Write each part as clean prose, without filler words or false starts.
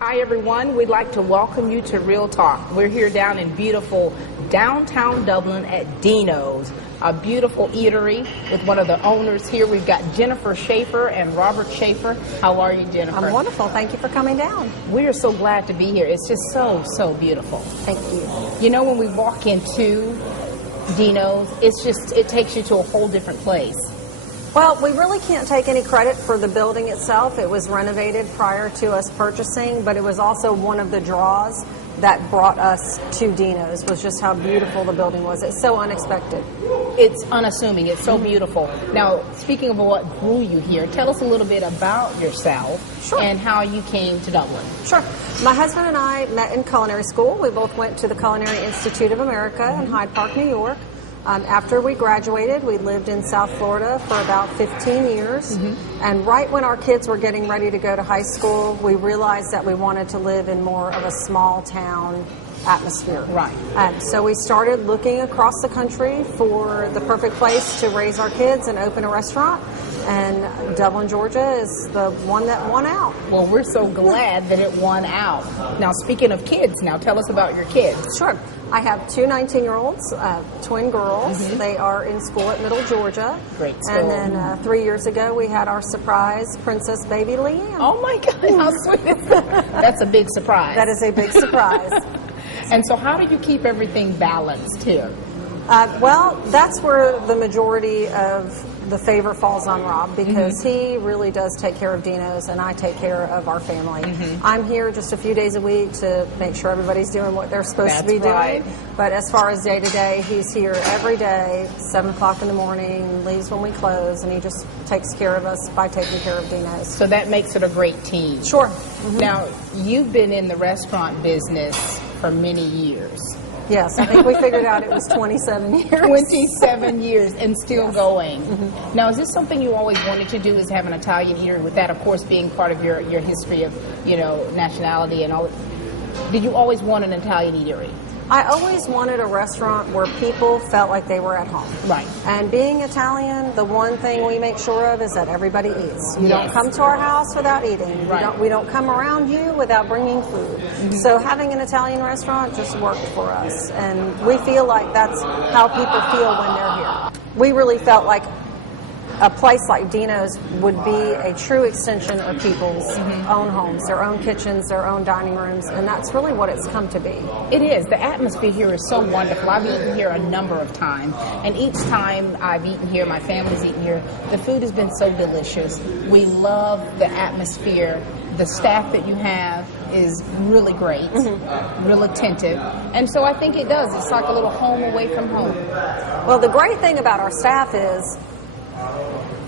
Hi everyone, we'd like to welcome you to Real Talk. We're here down in beautiful downtown Dublin at Deano's, a beautiful eatery with one of the owners here. We've got Jennifer Schaefer and Robert Schaefer. How are you, Jennifer? I'm wonderful. Thank you for coming down. We are so glad to be here. It's just so beautiful. Thank you. You know, when we walk into Deano's, it takes you to a whole different place. Well, we really can't take any credit for the building itself. It was renovated prior to us purchasing, but it was also one of the draws that brought us to Deano's, was just how beautiful the building was. It's so unexpected. It's unassuming. It's so beautiful. Now, speaking of what drew you here, tell us a little bit about yourself. Sure. And how you came to Dublin. Sure. My husband and I met in culinary school. We both went to the Culinary Institute of America in Hyde Park, New York. After we graduated, we lived in South Florida for about 15 years. And right when our kids were getting ready to go to high school, we realized that we wanted to live in more of a small town atmosphere. Right. So we started looking across the country for the perfect place to raise our kids and open a restaurant. And Dublin, Georgia is the one that won out. Well, we're so glad that it won out. Now, speaking of kids, now tell us about your kids. Sure. I have two 19-year-olds, twin girls. They are in school at Middle Georgia. Great school. And then 3 years ago, we had our surprise princess baby, Leanne. Oh, my God. How sweet is that? That's a big surprise. That is a big surprise. And so how do you keep everything balanced here? Well, that's where the majority of the favor falls on Rob, because he really does take care of Deano's and I take care of our family. I'm here just a few days a week to make sure everybody's doing what they're supposed to be doing. But as far as day to day, he's here every day, 7 o'clock in the morning, leaves when we close, and he just takes care of us by taking care of Deano's. So that makes it a great team. Sure. Now, you've been in the restaurant business for many years. Yes, I think we figured out it was 27 years. 27 years and still going. Now, is this something you always wanted to do, is have an Italian eatery, with that, of course, being part of your history of, nationality and all? Did you always want an Italian eatery? I always wanted a restaurant where people felt like they were at home. Right. And being Italian, the one thing we make sure of is that everybody eats. You don't come to our house without eating. Right. We don't come around you without bringing food. So having an Italian restaurant just worked for us. And we feel like that's how people feel when they're here. We really felt like a place like Deano's would be a true extension of people's own homes, their own kitchens, their own dining rooms, and that's really what it's come to be. It is. The atmosphere here is so wonderful. I've eaten here a number of times, and each time I've eaten here, my family's eaten here, the food has been so delicious. We love the atmosphere. The staff that you have is really great, real attentive, and so I think it does. It's like a little home away from home. Well, the great thing about our staff is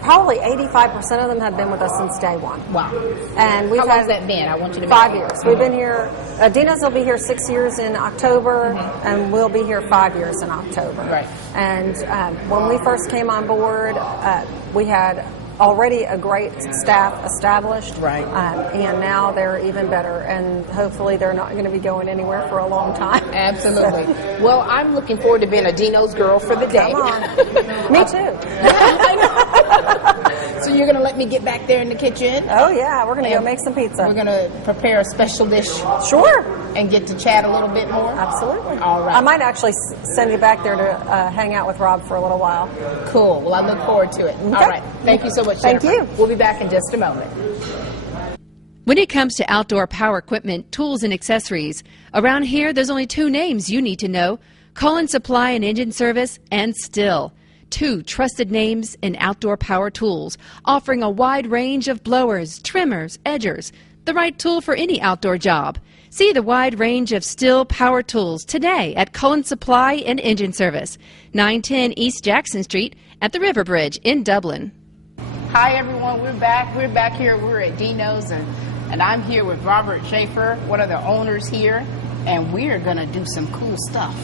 probably 85% of them have been with us since day one. Wow. And we've How long had has that been? I want you to 5 years. We've been here, Deano's will be here 6 years in October, and we'll be here 5 years in October. Right. And when we first came on board, we had already a great staff established. Right. And now they're even better, and hopefully they're not going to be going anywhere for a long time. Absolutely. Well, I'm looking forward to being a Deano's girl for the day. Come on. Me too. I know. So you're going to let me get back there in the kitchen? Oh, yeah. We're going to go make some pizza. We're going to prepare a special dish. Sure. And get to chat a little bit more? Absolutely. All right. I might actually send you back there to hang out with Rob for a little while. Cool. Well, I look forward to it. Okay. All right. Thank you so much, Jennifer. Thank you. We'll be back in just a moment. When it comes to outdoor power equipment, tools, and accessories, around here there's only two names you need to know: Collins Supply and Engine Service and Still. Two trusted names in outdoor power tools, offering a wide range of blowers, trimmers, edgers, the right tool for any outdoor job. See the wide range of Still power tools today at Collins Supply and Engine Service, 910 East Jackson Street at the River Bridge in Dublin. Hi, everyone. We're back. We're back here. We're at Deano's, and I'm here with Robert Schaefer, one of the owners here, and we're going to do some cool stuff.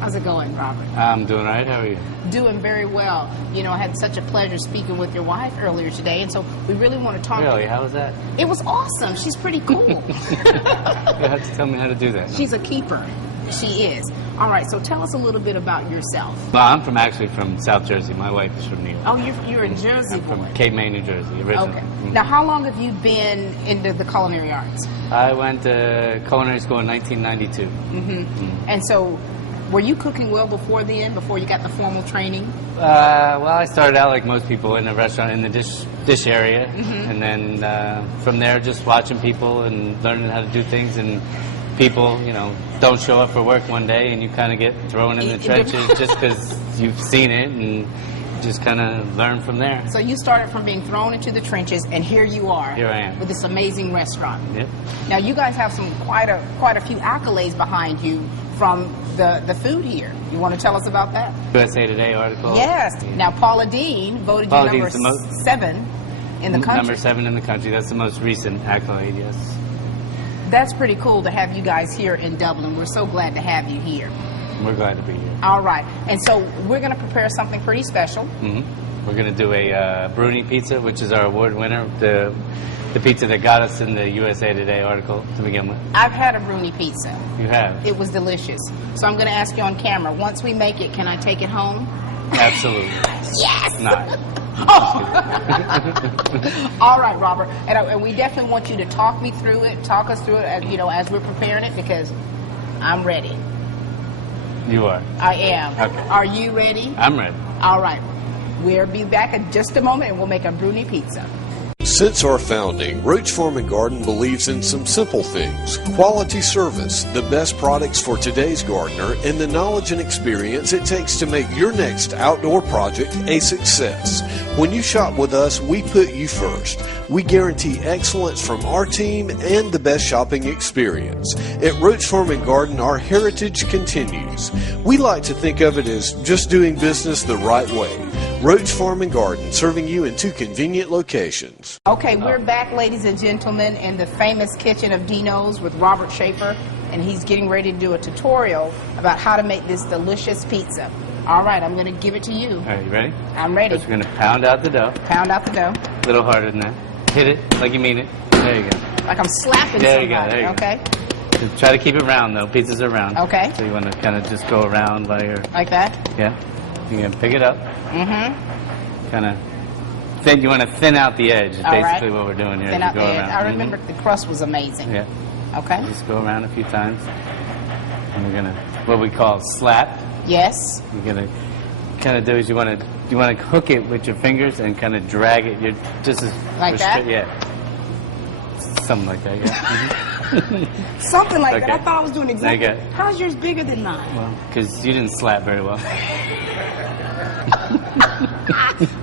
How's it going, Robert? I'm doing all right. How are you? Doing very well. You know, I had such a pleasure speaking with your wife earlier today, and so we really want to talk. Really? How was that? It was awesome. She's pretty cool. You have to tell me how to do that. She's a keeper. She is. All right, so tell us a little bit about yourself. Well, I'm actually from South Jersey. My wife is from New York. Oh, you're a Jersey boy. From Cape May, New Jersey, originally. Okay. Mhm. Now, how long have you been into the culinary arts? I went to culinary school in 1992. And so, were you cooking well before then, before you got the formal training? Well, I started out like most people in a restaurant in the dish area, and then from there just watching people and learning how to do things. And people, you know, don't show up for work one day, and you kind of get thrown in the trenches just because you've seen it, and just kind of learn from there. So you started from being thrown into the trenches, and here you are. Here I am. With this amazing restaurant. Yep. Now, you guys have quite a few accolades behind you from the food here. You want to tell us about that? USA Today article. Yes. Now, Paula Deen voted Paula you Deen's the number most- 7 in the country. Number 7 in the country. That's the most recent accolade, yes. That's pretty cool to have you guys here in Dublin. We're so glad to have you here. We're glad to be here. All right. And so we're going to prepare something pretty special. We're going to do a bruni pizza, which is our award winner, the pizza that got us in the USA Today article to begin with. I've had a bruni pizza. You have? It was delicious. So I'm going to ask you on camera, once we make it, can I take it home? Absolutely. Yes! Not. All right, Robert. And we definitely want you to talk us through it, as we're preparing it, because I'm ready. You are. I am. Okay. Are you ready? I'm ready. All right. We'll be back in just a moment, and we'll make a bruni pizza. Since our founding, Roach Farm and Garden believes in some simple things: quality service, the best products for today's gardener, and the knowledge and experience it takes to make your next outdoor project a success. When you shop with us, we put you first. We guarantee excellence from our team and the best shopping experience. At Roach Farm and Garden, our heritage continues. We like to think of it as just doing business the right way. Roach Farm and Garden, serving you in 2 convenient locations. Okay, we're back, ladies and gentlemen, in the famous kitchen of Deano's with Robert Schaefer, and he's getting ready to do a tutorial about how to make this delicious pizza. All right, I'm going to give it to you. All right, you ready? I'm ready. First, we're going to pound out the dough. Pound out the dough. A little harder than that. Hit it like you mean it. There you go. Like I'm slapping There you somebody. go, there you go. Okay. Just try to keep it round, though. Pizzas are round. Okay. So you want to kind of just go around by your... Like that? Yeah. You're going to pick it up. Mm-hmm. Kind of thin. You want to thin out the edge. Is All basically right. what we're doing here. Thin as out you the go edge. around. I remember the crust was amazing. Yeah. Okay. Just go around a few times. And we're going to, what we call slap. Yes. You're going to kind of do is you want to hook it with your fingers and kind of drag it. You're just as Like that? Yeah. Something like that. Yeah. Something like that. Okay. I thought I was doing exactly. Okay. How's yours bigger than mine? Well, because you didn't slap very well.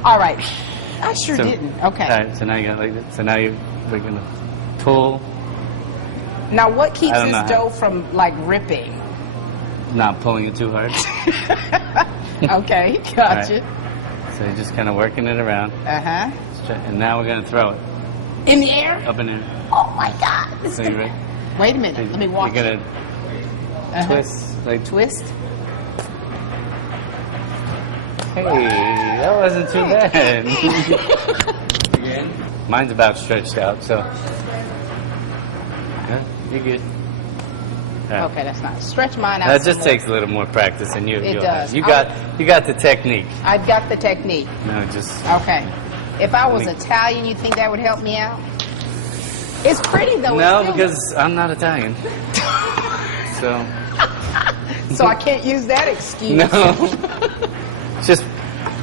All right. I sure So- didn't. Okay. All right. So now you got like that. So now we're going to pull. Now, what keeps I don't this know dough from like ripping? Not pulling it too hard. Okay, gotcha. Right. So you're just kind of working it around. Uh-huh. And now we're going to throw it In the air? up in there. Oh my God. This So is you ready? Wait a minute. Let me watch You're it. going to Uh-huh. twist. Like, Twist. hey, that wasn't too bad. Again. Mine's about stretched out, so. Yeah, you're good. All right. Okay, that's not. Stretch mine out. That some just more. takes a little more practice, and It you'll does. have. You got the technique. I've got the technique. No, just Okay. If I was I mean- Italian, you think that would help me out? It's pretty though. no, It's still- because I'm not Italian. So So I can't use that excuse. no. It's just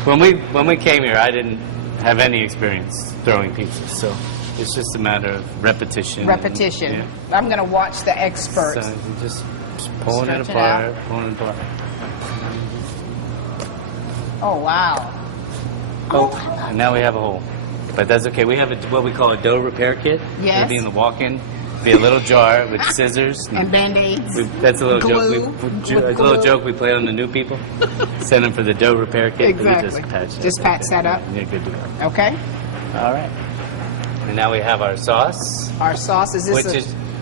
when we came here, I didn't have any experience throwing pizzas, so it's just a matter of repetition. Repetition. And, I'm going to watch the yeah. experts. So you're just pulling it Stretch it out. apart, pulling it apart. Oh, wow. Oh, and now we have a hole. But that's okay. We have what we call a dough repair kit. Yes. It'll be in the walk-in. Be a little jar with scissors. And Band-Aids. That's a little Glue. joke. With A little glue. joke we play on the new people. Send them for the dough repair kit. Exactly. We just patch that. Just patch that up. Yeah, good to go. Okay. All right. And now we have our sauce, Our sauce is this.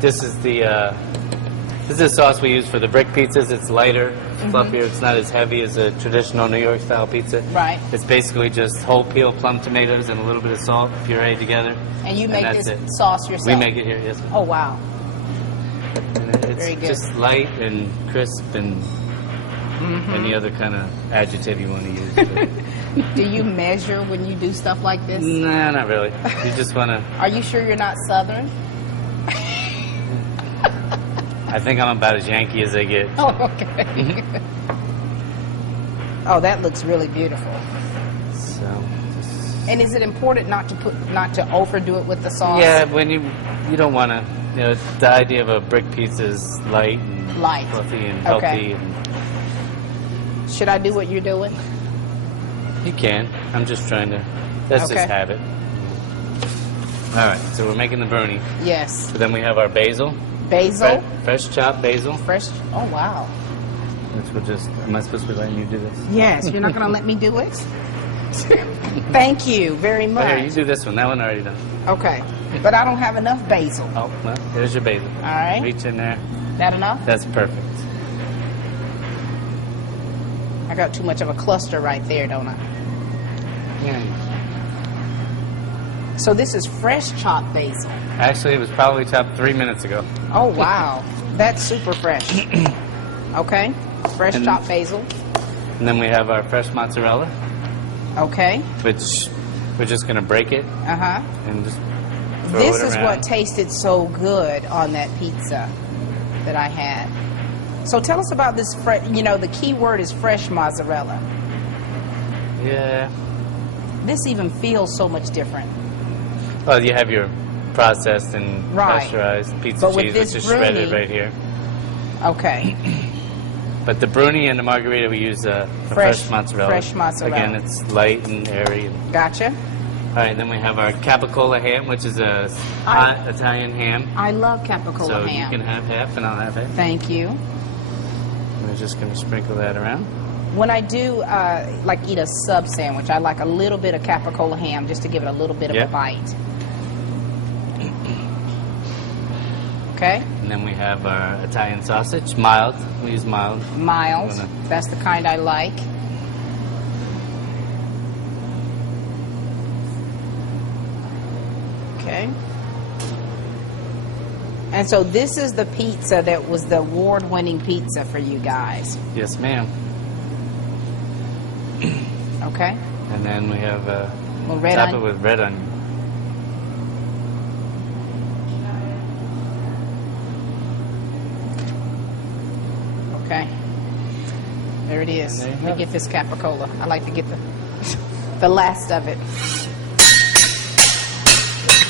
this is the sauce we use for the brick pizzas. It's lighter, fluffier. It's not as heavy as a traditional New York style pizza. Right. It's basically just whole peel plum tomatoes and a little bit of salt pureed together. And you make that's this it. sauce yourself. We make it here. Yes. Oh, wow. And it's Very good. just light and crisp and any other kind of adjective you want to use. But Do you measure when you do stuff like this? nah, not really. You just want to. Are you sure you're not Southern? I think I'm about as Yankee as they get. Oh, okay. Oh, that looks really beautiful. So. And is it important not to overdo it with the sauce? Yeah, when you don't want to. You know, the idea of a brick pizza is light and fluffy and healthy. Okay. And Should I do what you're doing? you can. I'm just trying to. Let's Okay. just have it. All right. So we're making the bruni. Yes. So then we have our basil. Basil. Fresh chopped basil. Fresh. Oh, wow. Which will just. Am I supposed to be letting you do this? Yes. You're not going to let me do it? Thank you very Oh, here, you much. do this one. That one already done. Okay. But I don't have enough basil. Oh, well, here's your basil. All right. Reach in there. That enough? That's perfect. I got too much of a cluster right there, don't I? Yeah. So this is fresh chopped basil. Actually, it was probably chopped 3 minutes ago. Oh, wow. That's super fresh. Okay. Fresh And- chopped basil. And then we have our fresh mozzarella, Okay. which we're just going to break it Uh-huh. and just throw This it is around. what tasted so good on that pizza that I had. So tell us about this, the key word is fresh mozzarella. Yeah. This even feels so much different. Well, you have your processed and Right. pasteurized pizza But with cheese, this which is shredded bruni- right here. Okay. But the bruni and the margarita, we use the fresh mozzarella. fresh mozzarella. Again, it's light and airy. Gotcha. All right, then we have our capicola ham, which is a hot Italian ham. I love capicola So ham. you can have half and I'll have half. Thank you. We're just going to sprinkle that around. When I do eat a sub sandwich, I like a little bit of capicola ham just to give it a little bit of Yep. a bite. Okay, And then we have our Italian sausage, mild. We use mild. mild. Wanna- That's the kind I like. Okay. And so this is the pizza that was the award-winning pizza for you guys. Yes, ma'am. Okay. And then we have Well, red top onion. it with red onion. Okay. There it is. And there you Let me have get this capicola. I like to get the last of it.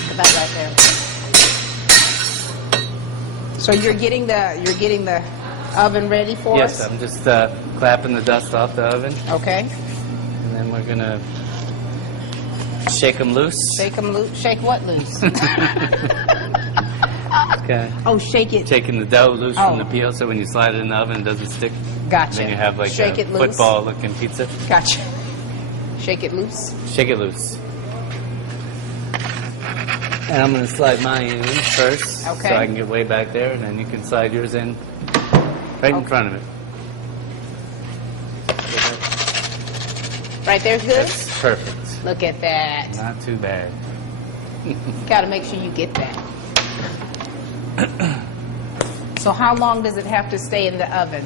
Put that right there. So you're getting the oven ready for Yes, us? I'm just clapping the dust off the oven. Okay. And then we're going to shake them loose. Shake them loose. Shake what loose? Okay. Oh, shake it. Taking the dough loose Oh. from the peel so when you slide it in the oven, it doesn't stick. Gotcha. Then you have like Shake a it loose. football-looking pizza. Gotcha. Shake it loose. Shake it loose. And I'm going to slide mine in first. Okay. So I can get way back there, and then you can slide yours in right in front of it. Right there's good? That's perfect. Look at that. Not too bad. Got to make sure you get that. So how long does it have to stay in the oven?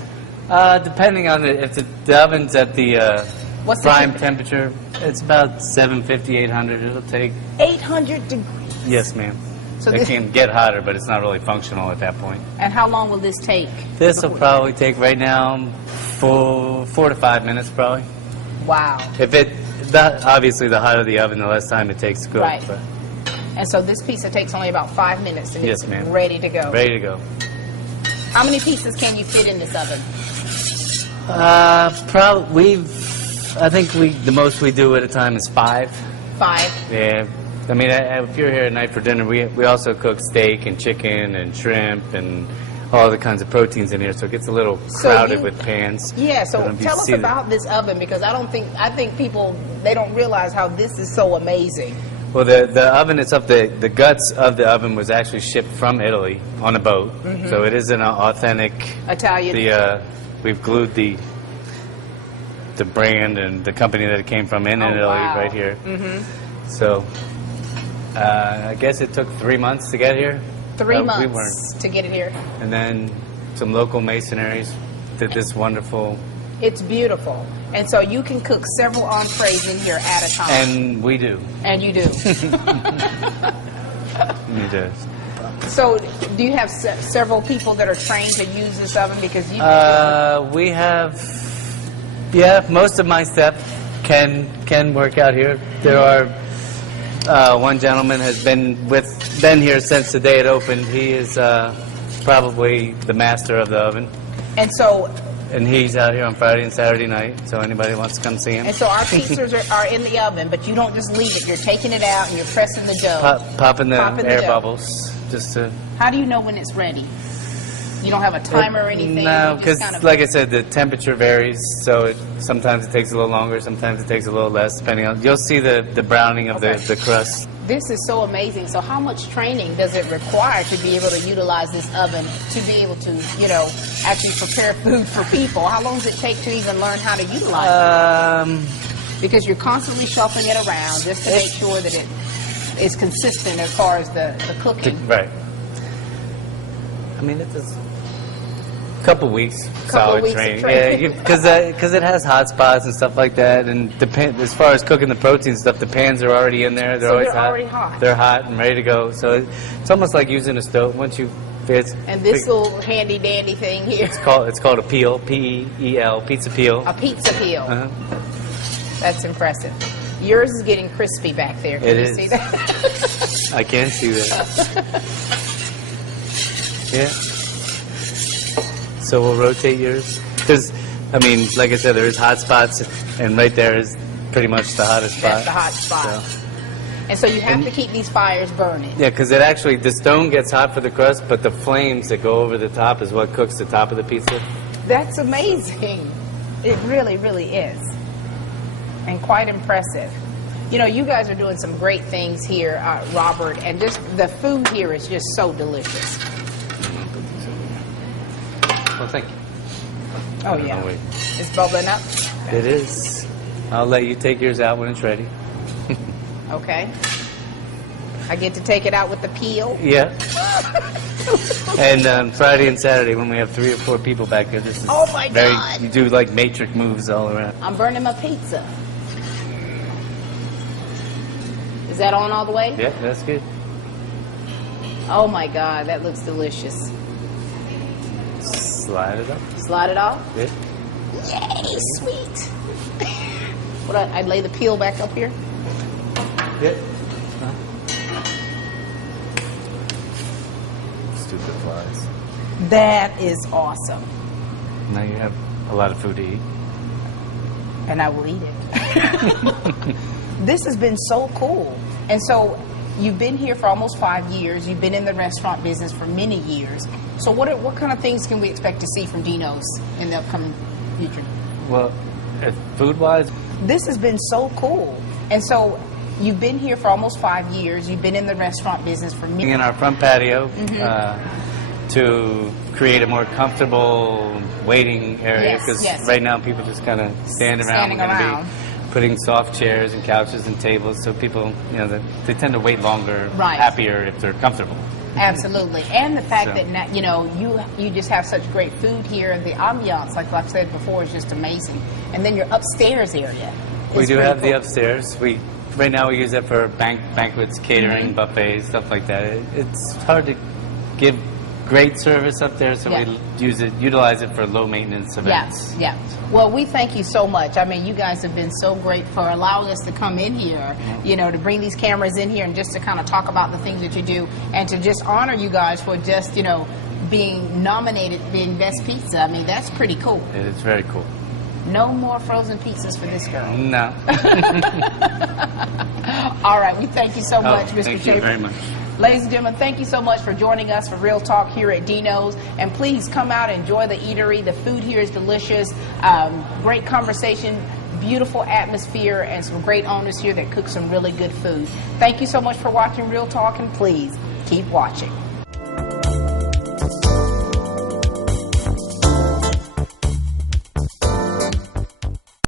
Depending on if the oven's at the What's the prime temp- temperature, it's about 750, 800. It'll take. 800 degrees. Yes, ma'am. So It this, can get hotter, but it's not really functional at that point. and how long will this take? This will probably take right now 4 to 5 minutes, probably. Wow. Obviously, the hotter the oven, the less time it takes to cook. Right. But And so this pizza takes only about 5 minutes and Yes, it's ma'am. ready to go. ready to go. How many pieces can you fit in this oven? I think the most we do at a time is 5. 5. Yeah. I mean, if you're here at night for dinner, we also cook steak and chicken and shrimp and all the kinds of proteins in here, so it gets a little crowded with pans. Yeah, so But if you tell us see about this oven because I think people, they don't realize how this is so amazing. Well, the oven itself, the guts of the oven was actually shipped from Italy on a boat, so it is an authentic. Italian. We've glued the brand and the company that it came from in Italy wow. right here. So I guess it took 3 months to get here. 3 We months weren't. to get it here. And then some local masonaries did this wonderful It's beautiful. And so you can cook several entrees in here at a time. And we do. And you do. We do. So do you have several people that are trained to use this oven? Because you We have, most of my staff can work out here. There are one gentleman has been here since the day it opened. He is probably the master of the oven. And he's out here on Friday and Saturday night, so anybody wants to come see him. And so our pizzas are in the oven, but you don't just leave it. You're taking it out and you're pressing the dough. Popping the air bubbles. Just to... How do you know when it's ready? You don't have a timer or anything? No, because like I said, the temperature varies, so sometimes it takes a little longer, sometimes it takes a little less, depending on... You'll see the browning of the crust. This is so amazing. So how much training does it require to be able to utilize this oven, to be able to, actually prepare food for people? How long does it take to even learn how to utilize it? Because you're constantly shuffling it around just to make sure that it is consistent as far as the cooking. Right. I mean, it's a couple weeks solid training. Yeah, because it has hot spots and stuff like that. And as far as cooking the protein stuff, the pans are already in there. They're always already hot. They're hot and ready to go. So it's almost like using a stove. Once you and this little handy dandy thing here. It's called a peel. P-E-E-L. Pizza peel. A pizza peel. Uh-huh. That's impressive. Yours is getting crispy back there. Can you see that? I can see that. Yeah. So we'll rotate yours. Because, I mean, like I said, there is hot spots, and right there is pretty much the hottest spot. That's the hot spot. So. And so you have to keep these fires burning. Yeah, because the stone gets hot for the crust, but the flames that go over the top is what cooks the top of the pizza. That's amazing. It really, really is. And quite impressive. You guys are doing some great things here, Robert, and just the food here is just so delicious. Well, thank you. Oh, yeah. It's bubbling up? It is. I'll let you take yours out when it's ready. Okay. I get to take it out with the peel? Yeah. And Friday and Saturday, when we have 3 or 4 people back here, this is oh my God. You do like matrix moves all around. I'm burning my pizza. Is that on all the way? Yeah, that's good. Oh my God, that looks delicious. Slide it up. Slide it off? Yeah. Yay, sweet. I lay the peel back up here? Yeah. Stupid flies. That is awesome. Now you have a lot of food to eat. And I will eat it. This has been so cool. And so you've been here for almost 5 years. You've been in the restaurant business for many years. So what kind of things can we expect to see from Deano's in the upcoming future? Well, food-wise? This has been so cool. And so you've been here for almost 5 years. You've been in the restaurant business for many years. In our front patio to create a more comfortable waiting area. Because right now people just kind of stand around. Standing around. Putting soft chairs and couches and tables so people, they tend to wait longer, right. Happier if they're comfortable. Absolutely. And the fact that, you just have such great food here. The ambiance, like I've said before, is just amazing. And then your upstairs area. We do have the upstairs. Right now we use that for banquets, catering, buffets, stuff like that. It's hard to give great service up there, so we utilize it for low maintenance events. Yeah. Well, we thank you so much. I mean, you guys have been so great for allowing us to come in here, to bring these cameras in here and just to kind of talk about the things that you do and to just honor you guys for just, being nominated being best pizza. I mean, that's pretty cool. It's very cool. No more frozen pizzas for this girl. No. All right. We thank you so much, Mr. Thank Schaefer. you very much. Ladies and gentlemen, thank you so much for joining us for Real Talk here at Deano's. And please come out and enjoy the eatery. The food here is delicious. Great conversation, beautiful atmosphere, and some great owners here that cook some really good food. Thank you so much for watching Real Talk, and please keep watching.